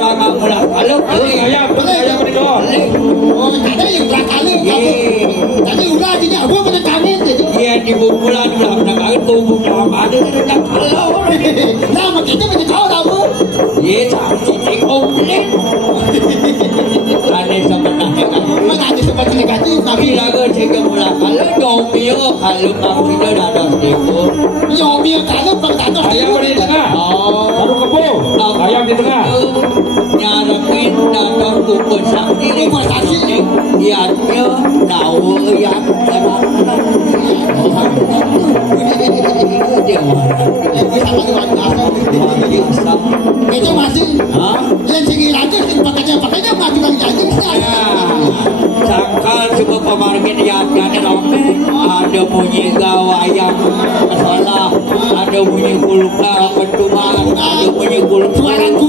orang mulak kalau ayam menika. Oh, tadi yang belakang kamu. Tadi udah jadi apa pada kami jadi. iya di bulan belakang tubuh nama ada dekat kalau Lama kita pada tahu tahu. iya sampai komplit aneh sebenarnya Mana ada seperti negatif tapi tapi lagu cek mulak kalau domio kalau kamu tidak ada stiker Yomi kalau bertato Ayam di tengah. oh Baru kebo. Ayam di tengah. nyarapin datang kubur sakti Kubur sakti. iatnya tahu yang itu masih